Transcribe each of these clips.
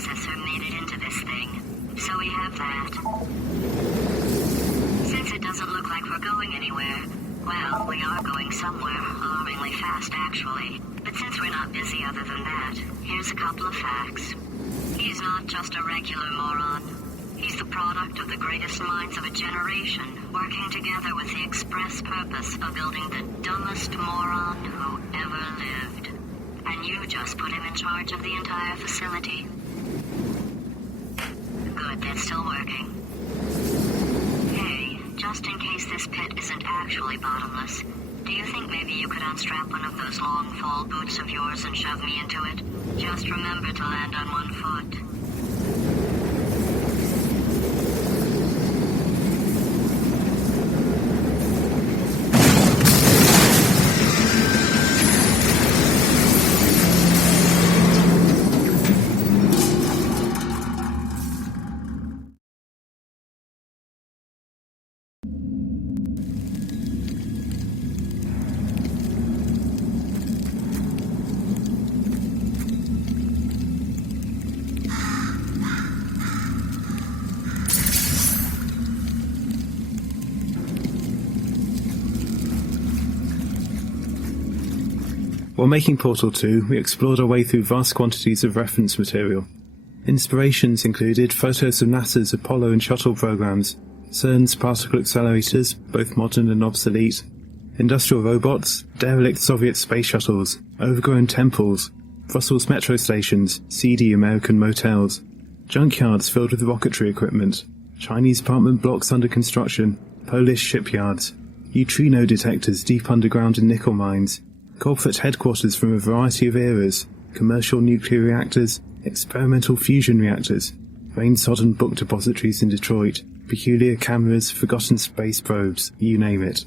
processor made it into this thing. So we have that. Since it doesn't look like we're going anywhere, well, we are going somewhere, alarmingly fast actually. But since we're not busy other than that, here's a couple of facts. He's not just a regular moron. He's the product of the greatest minds of a generation, working together with the express purpose of building the dumbest moron who ever lived. And you just put him in charge of the entire facility. Good, that's still working. Hey, just in case this pit isn't actually bottomless, do you think maybe you could unstrap one of those long fall boots of yours and shove me into it? Just remember to land on one foot. While making Portal 2, we explored our way through vast quantities of reference material. Inspirations included photos of NASA's Apollo and Shuttle programs, CERN's particle accelerators, both modern and obsolete, industrial robots, derelict Soviet space shuttles, overgrown temples, Brussels metro stations, seedy American motels, junkyards filled with rocketry equipment, Chinese apartment blocks under construction, Polish shipyards, neutrino detectors deep underground in nickel mines, corporate headquarters from a variety of eras, commercial nuclear reactors, experimental fusion reactors, rain-sodden book depositories in Detroit, peculiar cameras, forgotten space probes, you name it.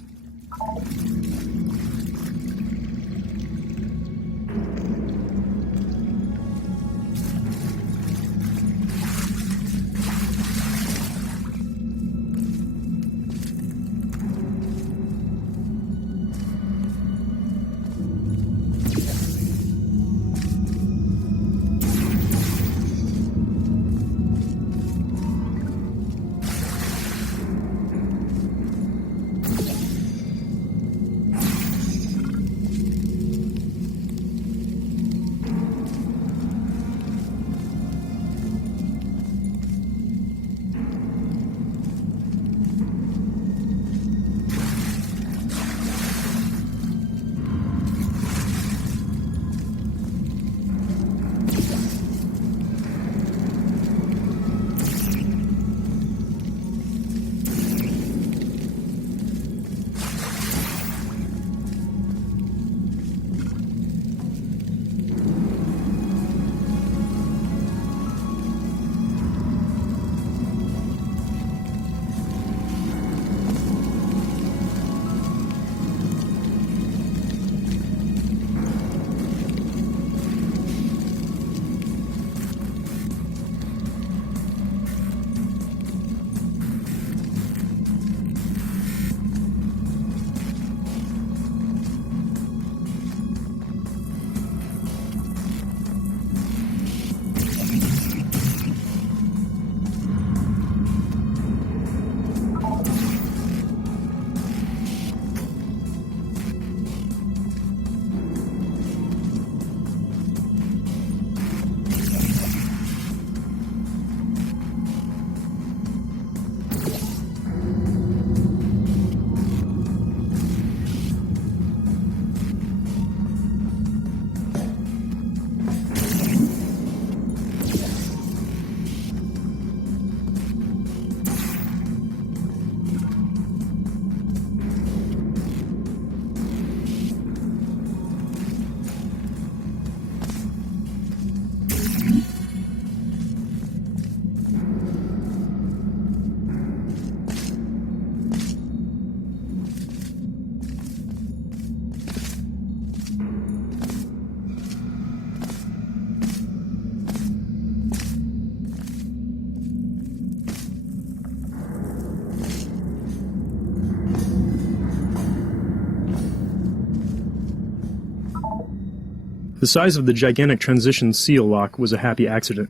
The size of the gigantic transition seal lock was a happy accident.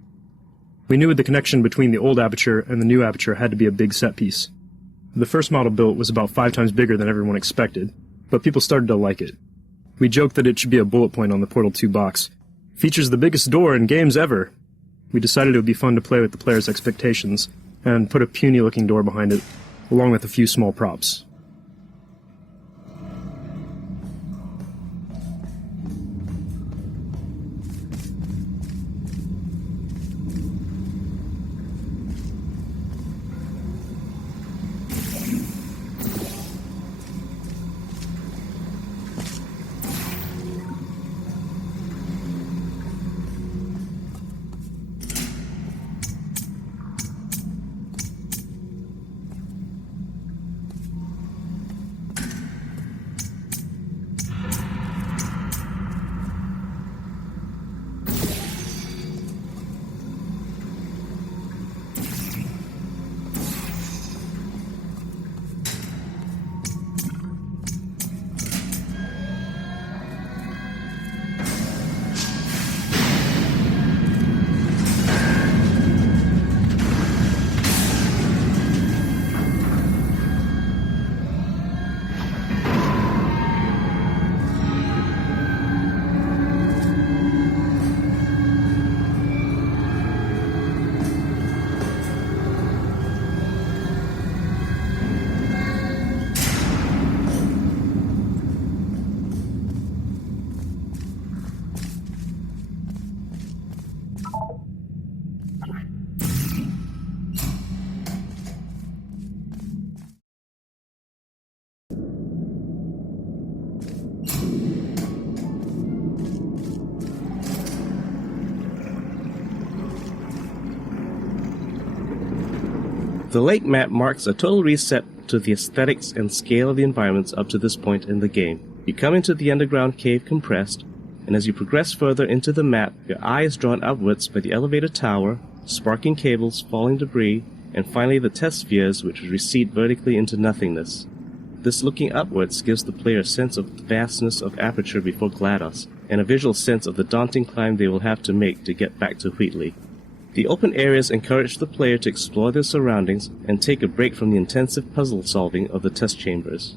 We knew the connection between the old aperture and the new aperture had to be a big set piece. The first model built was about 5 times bigger than everyone expected, but people started to like it. We joked that it should be a bullet point on the Portal 2 box. Features the biggest door in games ever. We decided it would be fun to play with the player's expectations, and put a puny-looking door behind it, along with a few small props. The lake map marks a total reset to the aesthetics and scale of the environments up to this point in the game. You come into the underground cave compressed, and as you progress further into the map, your eye is drawn upwards by the elevator tower, sparking cables, falling debris, and finally the test spheres which recede vertically into nothingness. This looking upwards gives the player a sense of the vastness of aperture before GLaDOS, and a visual sense of the daunting climb they will have to make to get back to Wheatley. The open areas encourage the player to explore their surroundings and take a break from the intensive puzzle solving of the test chambers.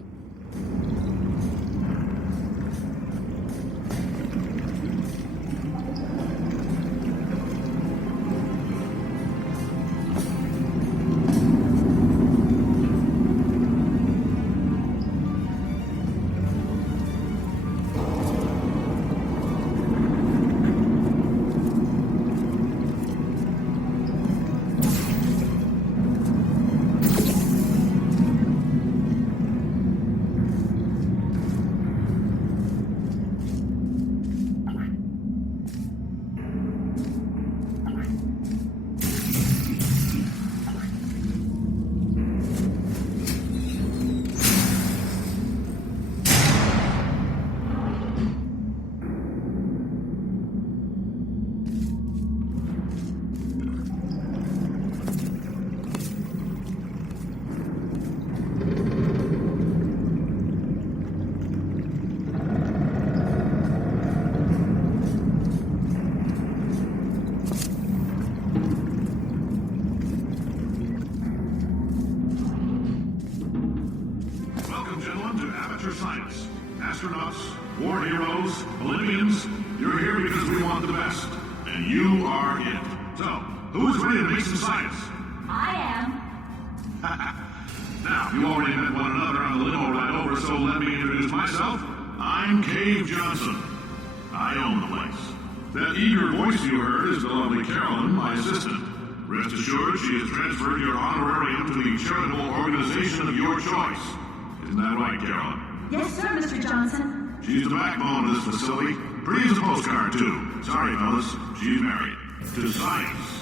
Science. Astronauts, war heroes, Olympians, you're here because we want the best. And you are it. So, who is ready to make some science? I am. Now, you already met one another on the limo ride over, so let me introduce myself. I'm Cave Johnson. I own the place. That eager voice you heard is the lovely Carolyn, my assistant. Rest assured, she has transferred your honorarium to the charitable organization of your choice. Isn't that right, Carolyn? Yes, sir, Mr. Johnson. She's the backbone of this facility. Pretty as a postcard, too. Sorry, fellas. She's married. To science.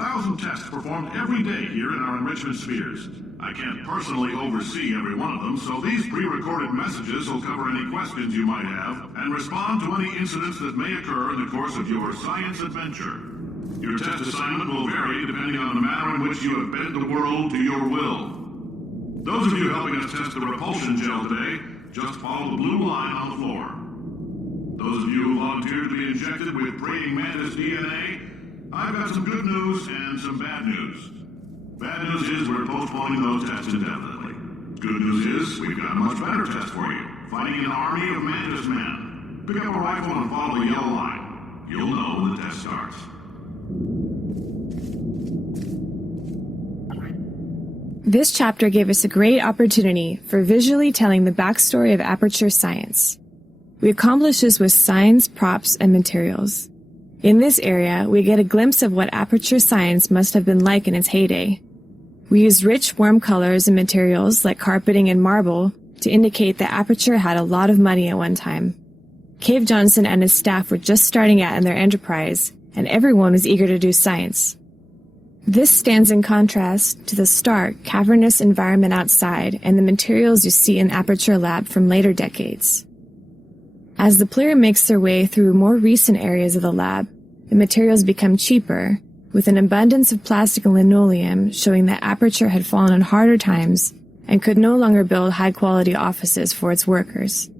1,000 tests performed every day here in our enrichment spheres. I can't personally oversee every one of them, so these pre-recorded messages will cover any questions you might have and respond to any incidents that may occur in the course of your science adventure. Your test assignment will vary depending on the manner in which you have bent the world to your will. Those of you helping us test the repulsion gel today, just follow the blue line on the floor. Those of you who volunteered to be injected with praying mantis DNA, I've got some good news and some bad news. Bad news is we're postponing those tests indefinitely. Good news is we've got a much better test for you. Fighting an army of mantis men. Pick up a rifle and follow the yellow line. You'll know when the test starts. This chapter gave us a great opportunity for visually telling the backstory of Aperture Science. We accomplished this with signs, props, and materials. In this area, we get a glimpse of what Aperture Science must have been like in its heyday. We used rich, warm colors and materials like carpeting and marble to indicate that Aperture had a lot of money at one time. Cave Johnson and his staff were just starting out in their enterprise, and everyone was eager to do science. This stands in contrast to the stark, cavernous environment outside and the materials you see in Aperture Lab from later decades. As the player makes their way through more recent areas of the lab, the materials become cheaper, with an abundance of plastic and linoleum showing that Aperture had fallen on harder times and could no longer build high-quality offices for its workers.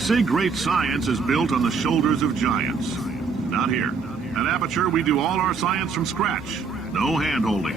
say great science is built on the shoulders of giants. Not here. At Aperture, we do all our science from scratch. No hand-holding.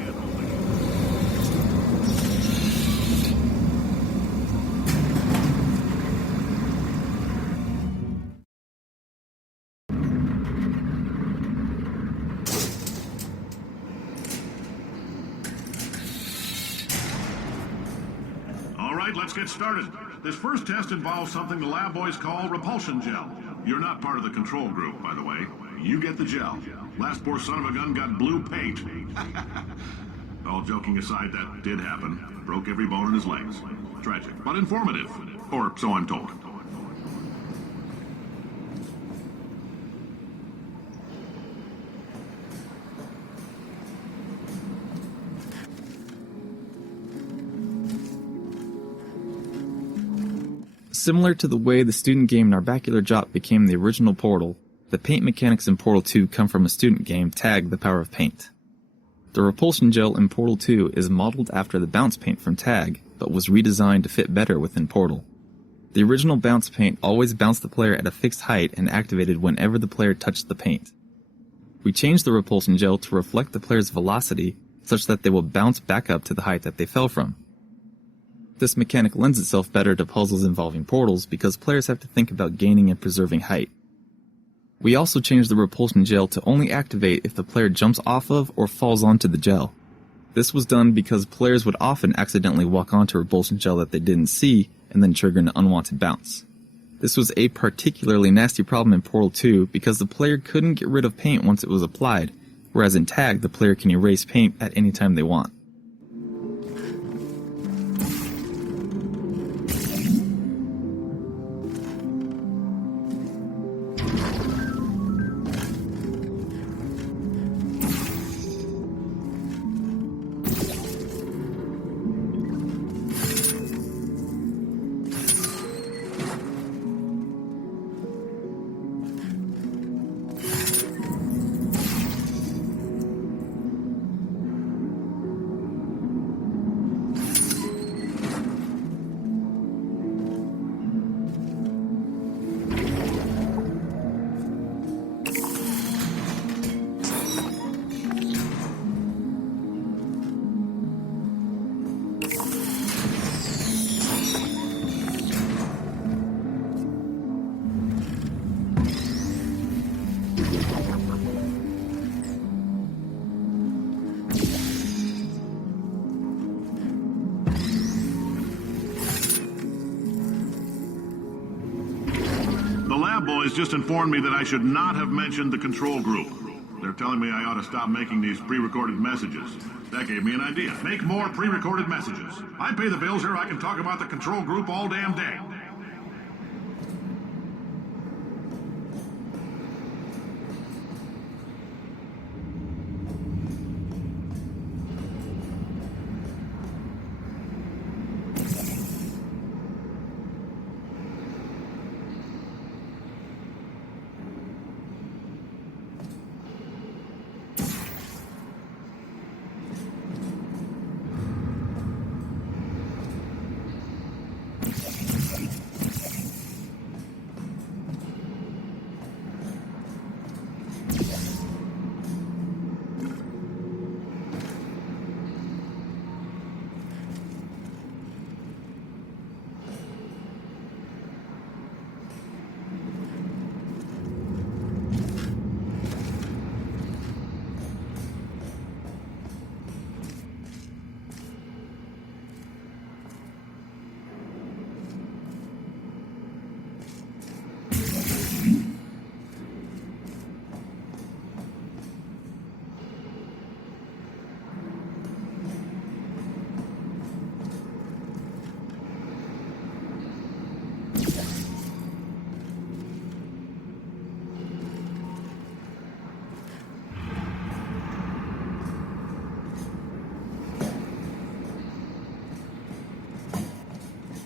All right, let's get started. This first test involves something the lab boys call repulsion gel. You're not part of the control group, by the way. You get the gel. Last poor son of a gun got blue paint. All joking aside, that did happen. Broke every bone in his legs. Tragic, but informative. Or so I'm told. Similar to the way the student game Narbacular Jop became the original Portal, the paint mechanics in Portal 2 come from a student game Tag: The Power of Paint. The repulsion gel in Portal 2 is modeled after the bounce paint from Tag, but was redesigned to fit better within Portal. The original bounce paint always bounced the player at a fixed height and activated whenever the player touched the paint. We changed the repulsion gel to reflect the player's velocity such that they will bounce back up to the height that they fell from. This mechanic lends itself better to puzzles involving portals because players have to think about gaining and preserving height. We also changed the repulsion gel to only activate if the player jumps off of or falls onto the gel. This was done because players would often accidentally walk onto repulsion gel that they didn't see and then trigger an unwanted bounce. This was a particularly nasty problem in Portal 2 because the player couldn't get rid of paint once it was applied, whereas in Tag the player can erase paint at any time they want. The lab boys just informed me that I should not have mentioned the control group. They're telling me I ought to stop making these pre-recorded messages. That gave me an idea. Make more pre-recorded messages. I pay the bills here, I can talk about the control group all damn day.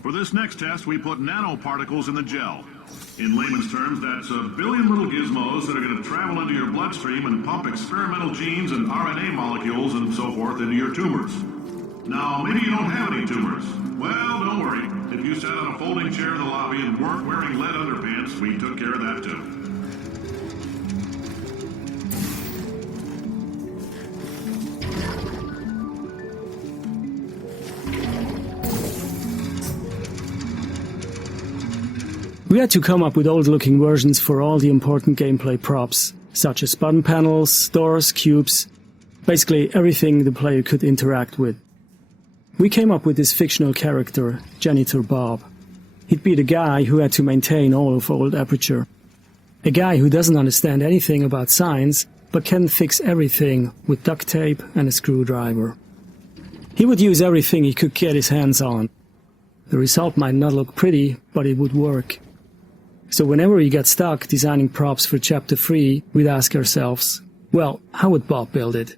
For this next test, we put nanoparticles in the gel. In layman's terms, that's a billion little gizmos that are going to travel into your bloodstream and pump experimental genes and RNA molecules and so forth into your tumors. Now, maybe you don't have any tumors. Well, don't worry. If you sat on a folding chair in the lobby and weren't wearing lead underpants, we took care of that too. We had to come up with old-looking versions for all the important gameplay props, such as button panels, doors, cubes, basically everything the player could interact with. We came up with this fictional character, Janitor Bob. He'd be the guy who had to maintain all of old Aperture. A guy who doesn't understand anything about science, but can fix everything with duct tape and a screwdriver. He would use everything he could get his hands on. The result might not look pretty, but it would work. So whenever we got stuck designing props for Chapter 3, we'd ask ourselves, well, how would Bob build it?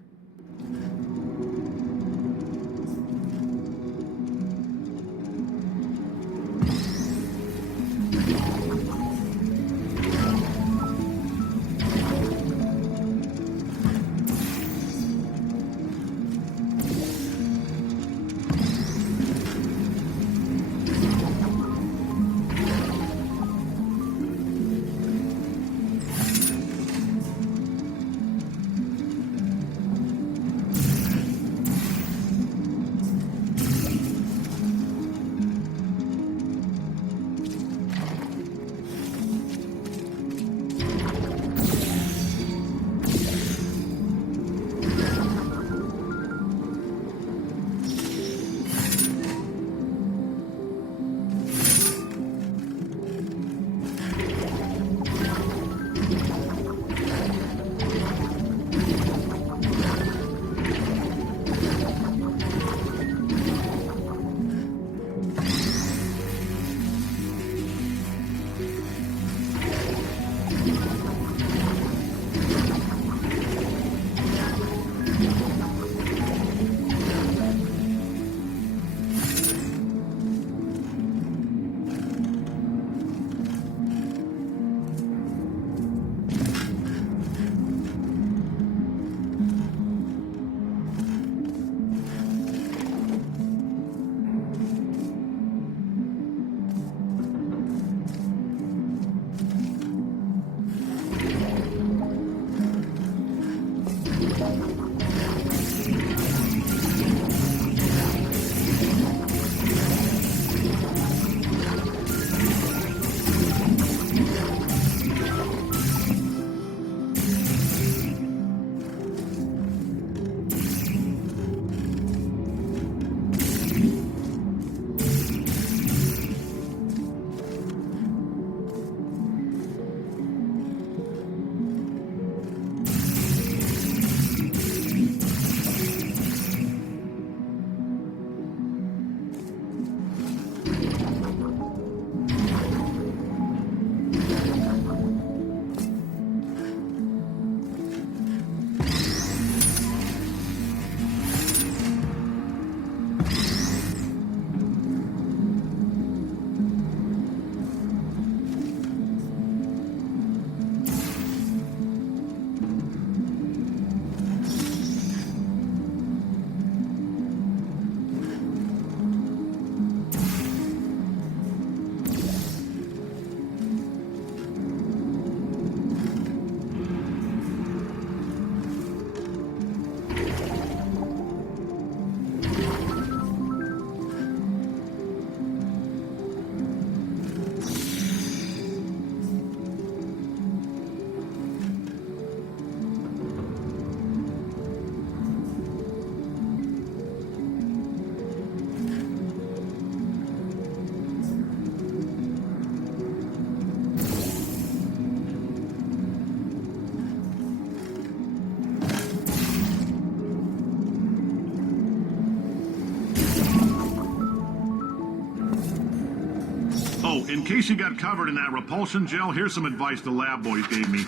Oh, in case you got covered in that repulsion gel, here's some advice the lab boys gave me.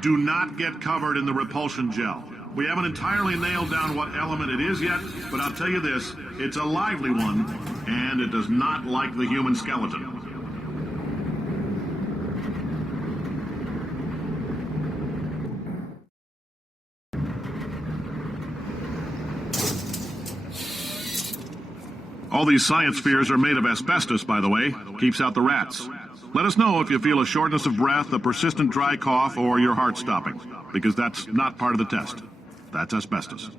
Do not get covered in the repulsion gel. We haven't entirely nailed down what element it is yet, but I'll tell you this, it's a lively one, and it does not like the human skeleton. All these science spheres are made of asbestos, by the way. Keeps out the rats. Let us know if you feel a shortness of breath, a persistent dry cough, or your heart stopping, because that's not part of the test. That's asbestos.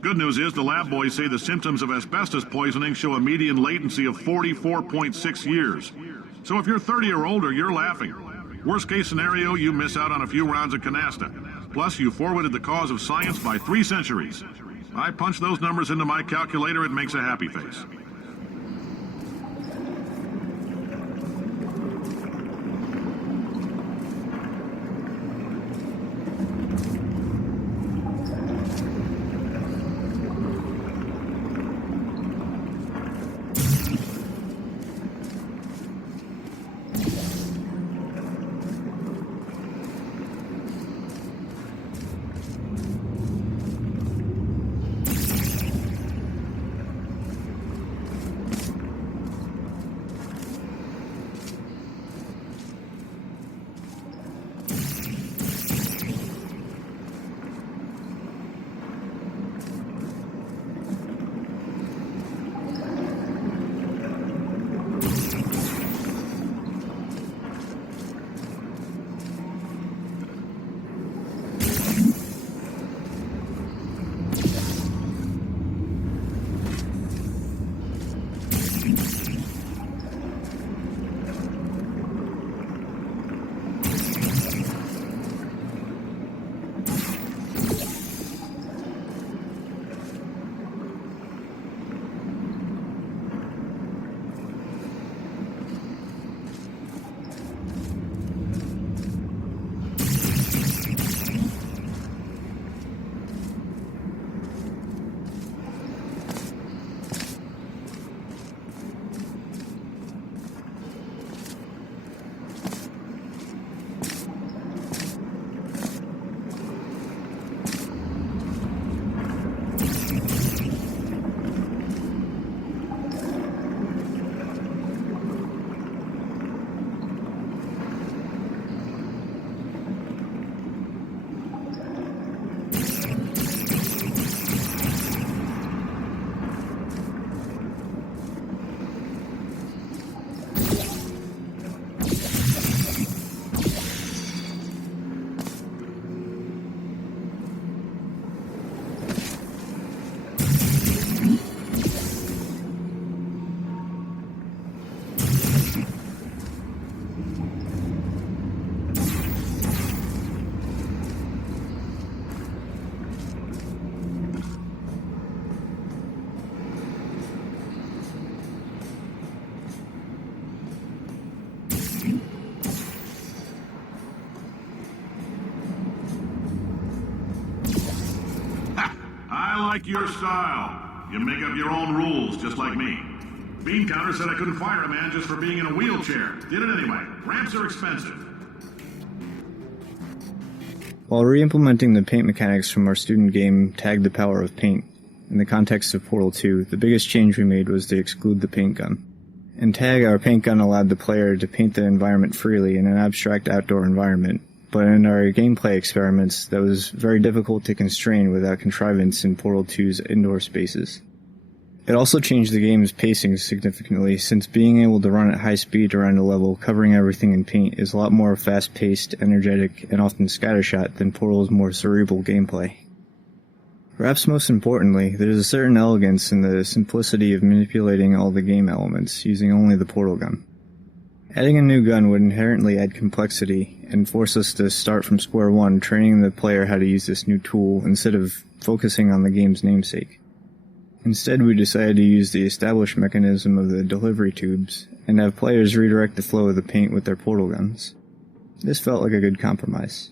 Good news is the lab boys say the symptoms of asbestos poisoning show a median latency of 44.6 years. So if you're 30 or older, you're laughing. Worst case scenario, you miss out on a few rounds of canasta. Plus, you forwarded the cause of science by 3 centuries. I punch those numbers into my calculator, it makes a happy face. I like your style. You make up your own rules, just like me. Bean Counter said I couldn't fire a man just for being in a wheelchair. Did it anyway. Ramps are expensive. While re-implementing the paint mechanics from our student game Tag the Power of Paint, in the context of Portal 2, the biggest change we made was to exclude the paint gun. In Tag, our paint gun allowed the player to paint the environment freely in an abstract outdoor environment, but in our gameplay experiments, that was very difficult to constrain without contrivance in Portal 2's indoor spaces. It also changed the game's pacing significantly, since being able to run at high speed around a level covering everything in paint is a lot more fast-paced, energetic, and often scattershot than Portal's more cerebral gameplay. Perhaps most importantly, there is a certain elegance in the simplicity of manipulating all the game elements, using only the portal gun. Adding a new gun would inherently add complexity, and force us to start from square one training the player how to use this new tool instead of focusing on the game's namesake. Instead, we decided to use the established mechanism of the delivery tubes, and have players redirect the flow of the paint with their portal guns. This felt like a good compromise.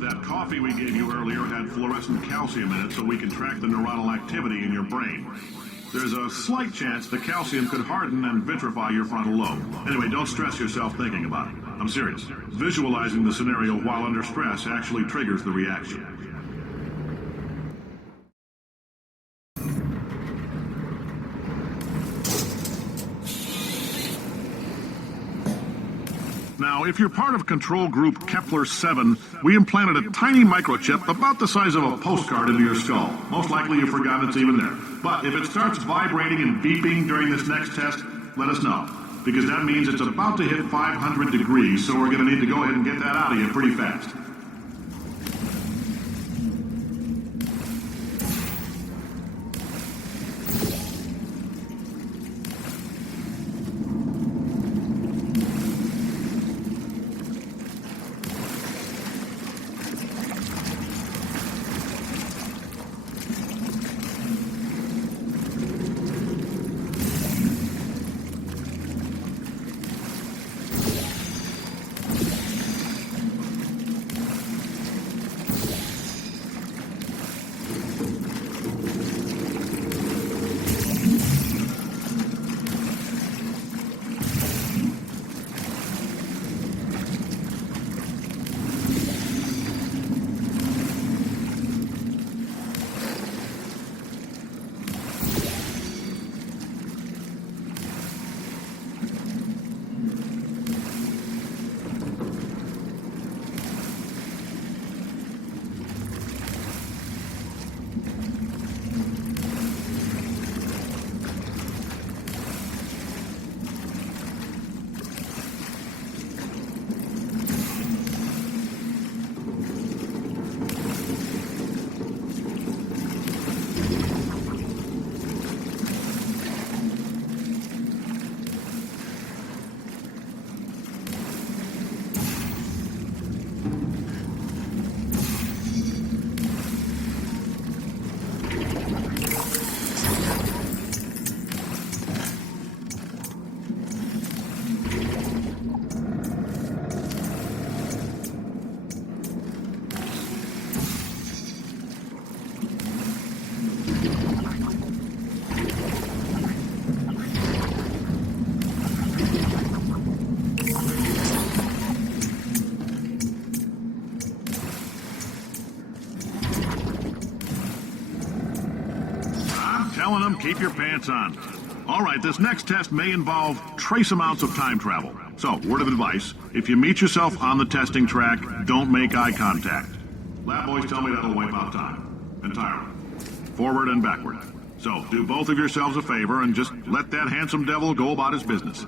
That coffee we gave you earlier had fluorescent calcium in it so we can track the neuronal activity in your brain. There's a slight chance the calcium could harden and vitrify your frontal lobe. Anyway, don't stress yourself thinking about it. I'm serious. Visualizing the scenario while under stress actually triggers the reaction. Now, if you're part of control group Kepler 7, we implanted a tiny microchip about the size of a postcard into your skull. Most likely you've forgotten it's even there. But if it starts vibrating and beeping during this next test, let us know. Because that means it's about to hit 500 degrees, so we're going to need to go ahead and get that out of you pretty fast. Telling them, keep your pants on. All right, this next test may involve trace amounts of time travel. So, word of advice, if you meet yourself on the testing track, don't make eye contact. Lab boys tell me that'll wipe out time. Entirely. Forward and backward. So, do both of yourselves a favor and just let that handsome devil go about his business.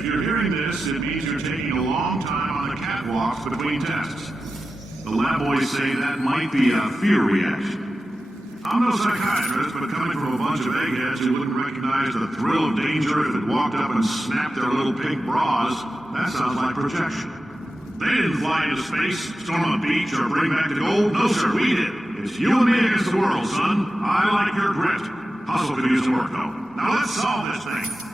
If you're hearing this, it means you're taking a long time on the catwalks between tests. The lab boys say that might be a fear reaction. I'm no psychiatrist, but coming from a bunch of eggheads who wouldn't recognize the thrill of danger if it walked up and snapped their little pink bras, that sounds like projection. They didn't fly into space, storm a beach, or bring back the gold. No, sir, we did. It's you and me against the world, son. I like your grit. Hustle could use some work, though. Now let's solve this thing.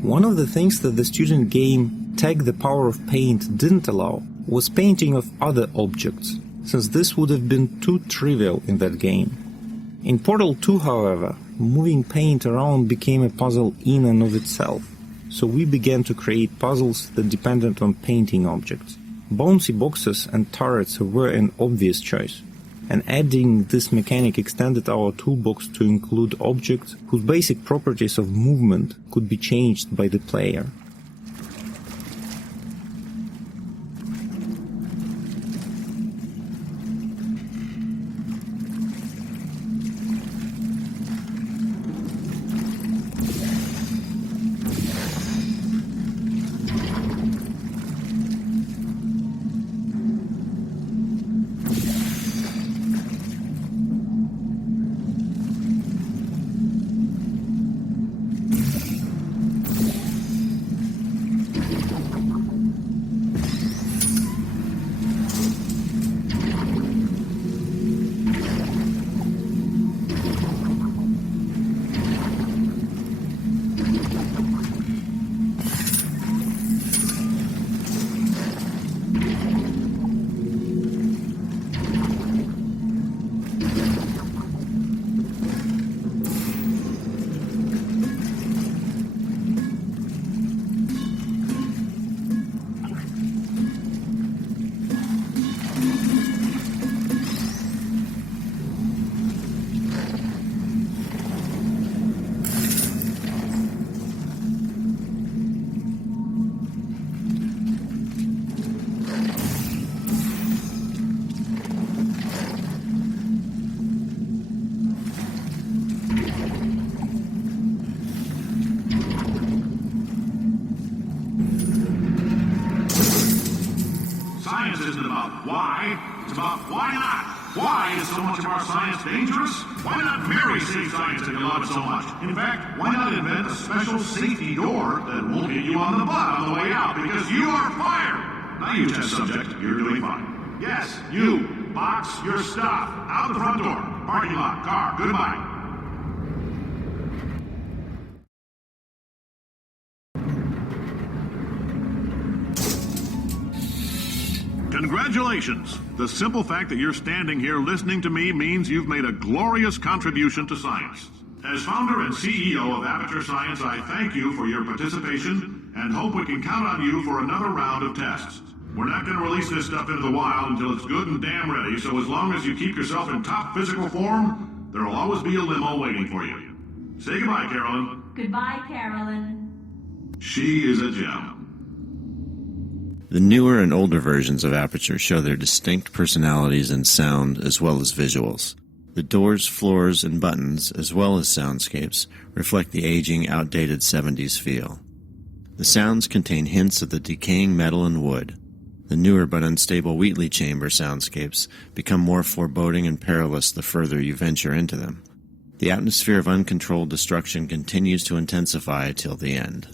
One of the things that the student game Tag the Power of Paint didn't allow was painting of other objects, since this would have been too trivial in that game. In Portal 2, however, moving paint around became a puzzle in and of itself, so we began to create puzzles that depended on painting objects. Bouncy boxes and turrets were an obvious choice, and adding this mechanic extended our toolbox to include objects whose basic properties of movement could be changed by the player. In fact, why not invent a special safety door that won't hit you on the butt on the way out, because you are fired! Now you test subject, you're doing fine. Yes, you, box your stuff, out the front door, parking lot, car, goodbye. Congratulations! The simple fact that you're standing here listening to me means you've made a glorious contribution to science. As founder and CEO of Aperture Science, I thank you for your participation and hope we can count on you for another round of tests. We're not going to release this stuff into the wild until it's good and damn ready, so as long as you keep yourself in top physical form, there'll always be a limo waiting for you. Say goodbye, Carolyn. Goodbye, Carolyn. She is a gem. The newer and older versions of Aperture show their distinct personalities in sound as well as visuals. The doors, floors, and buttons, as well as soundscapes, reflect the aging, outdated 70s feel. The sounds contain hints of the decaying metal and wood. The newer but unstable Wheatley chamber soundscapes become more foreboding and perilous the further you venture into them. The atmosphere of uncontrolled destruction continues to intensify till the end.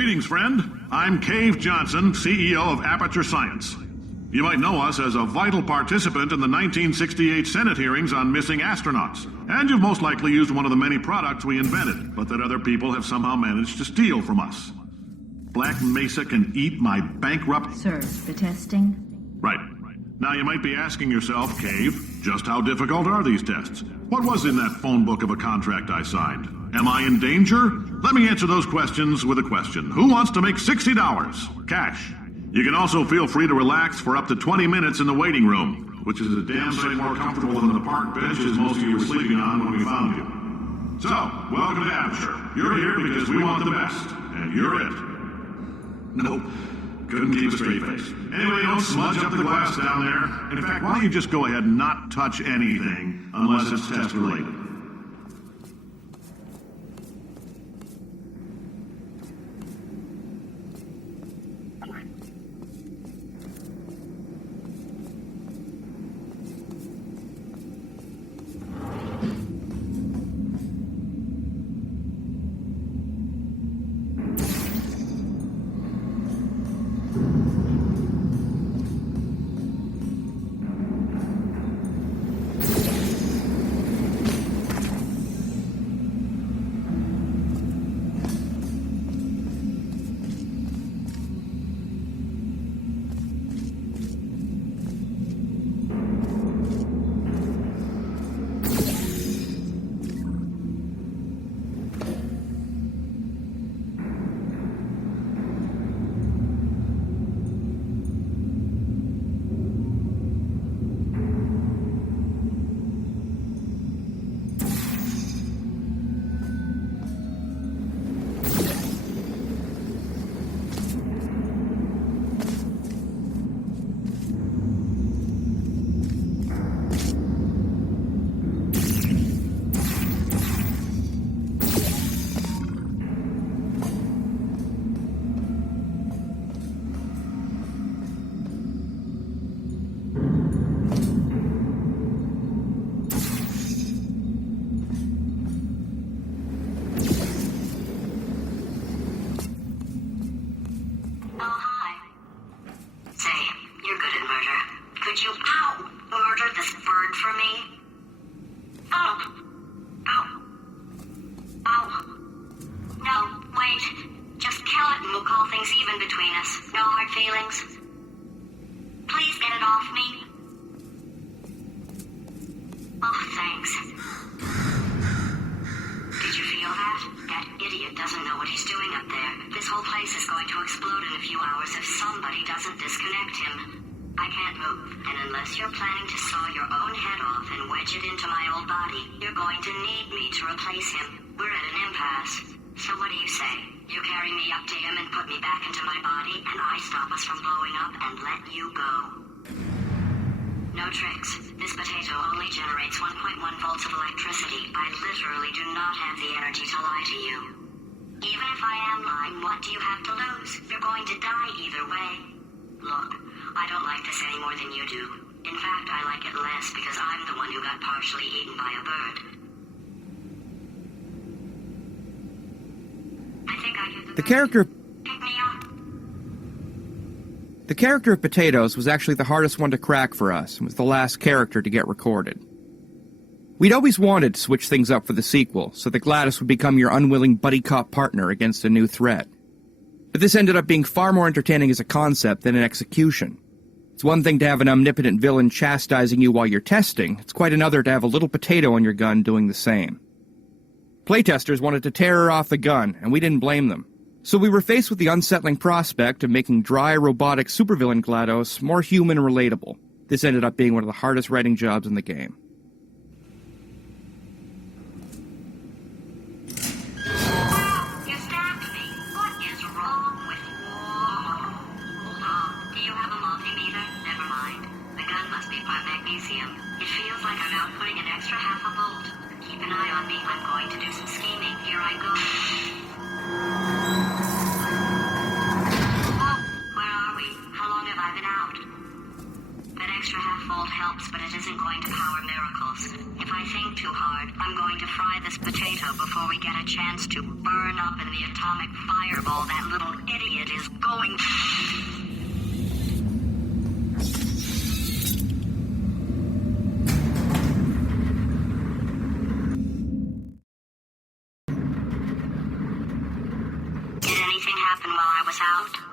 Greetings, friend. I'm Cave Johnson, CEO of Aperture Science. You might know us as a vital participant in the 1968 Senate hearings on missing astronauts. And you've most likely used one of the many products we invented, but that other people have somehow managed to steal from us. Black Mesa can eat my bankrupt... Sir, the testing? Right. Now you might be asking yourself, Cave, just how difficult are these tests? What was in that phone book of a contract I signed? Am I in danger? Let me answer those questions with a question. Who wants to make $60? Cash. You can also feel free to relax for up to 20 minutes in the waiting room, which is a damn sight more comfortable than the park benches most of you were sleeping on when we found you. So, welcome to Aperture. You're here because we want the best, and you're it. Nope. Couldn't keep a straight face. Anyway, don't smudge up the glass down there. In fact, why don't you just go ahead and not touch anything unless it's test related? Everything's even between us. No hard feelings. Please get it off me. Oh, thanks. Did you feel that? That idiot doesn't know what he's doing up there. This whole place is going to explode in a few hours if somebody doesn't disconnect him. I can't move, and unless you're planning to saw your own head off and wedge it into my old body, you're going to need me to replace him. We're at an impasse. So what do you say? You carry me up to him and put me back into my body, and I stop us from blowing up and let you go. No tricks. This potato only generates 1.1 volts of electricity. I literally do not have the energy to lie to you. Even if I am lying, what do you have to lose? You're going to die either way. Look, I don't like this any more than you do. In fact, I like it less because I'm the one who got partially eaten by a bird. I think I hit The character... Pick me up. The character of Potatoes was actually the hardest one to crack for us, and was the last character to get recorded. We'd always wanted to switch things up for the sequel, so that Gladys would become your unwilling buddy cop partner against a new threat. But this ended up being far more entertaining as a concept than an execution. It's one thing to have an omnipotent villain chastising you while you're testing, it's quite another to have a little potato on your gun doing the same. Playtesters wanted to tear her off the gun, and we didn't blame them. So we were faced with the unsettling prospect of making dry, robotic supervillain GLaDOS more human and relatable. This ended up being one of the hardest writing jobs in the game. You stabbed me. What is wrong with you? Do you have a multimeter? Never mind. The gun must be part magnesium. It feels like I'm outputting an extra half a volt. Keep an eye on me. I'm going to do some scheming. Here I go. Helps, but it isn't going to power miracles. If I think too hard, I'm going to fry this potato before we get a chance to burn up in the atomic fireball that little idiot is going to... Did anything happen while I was out?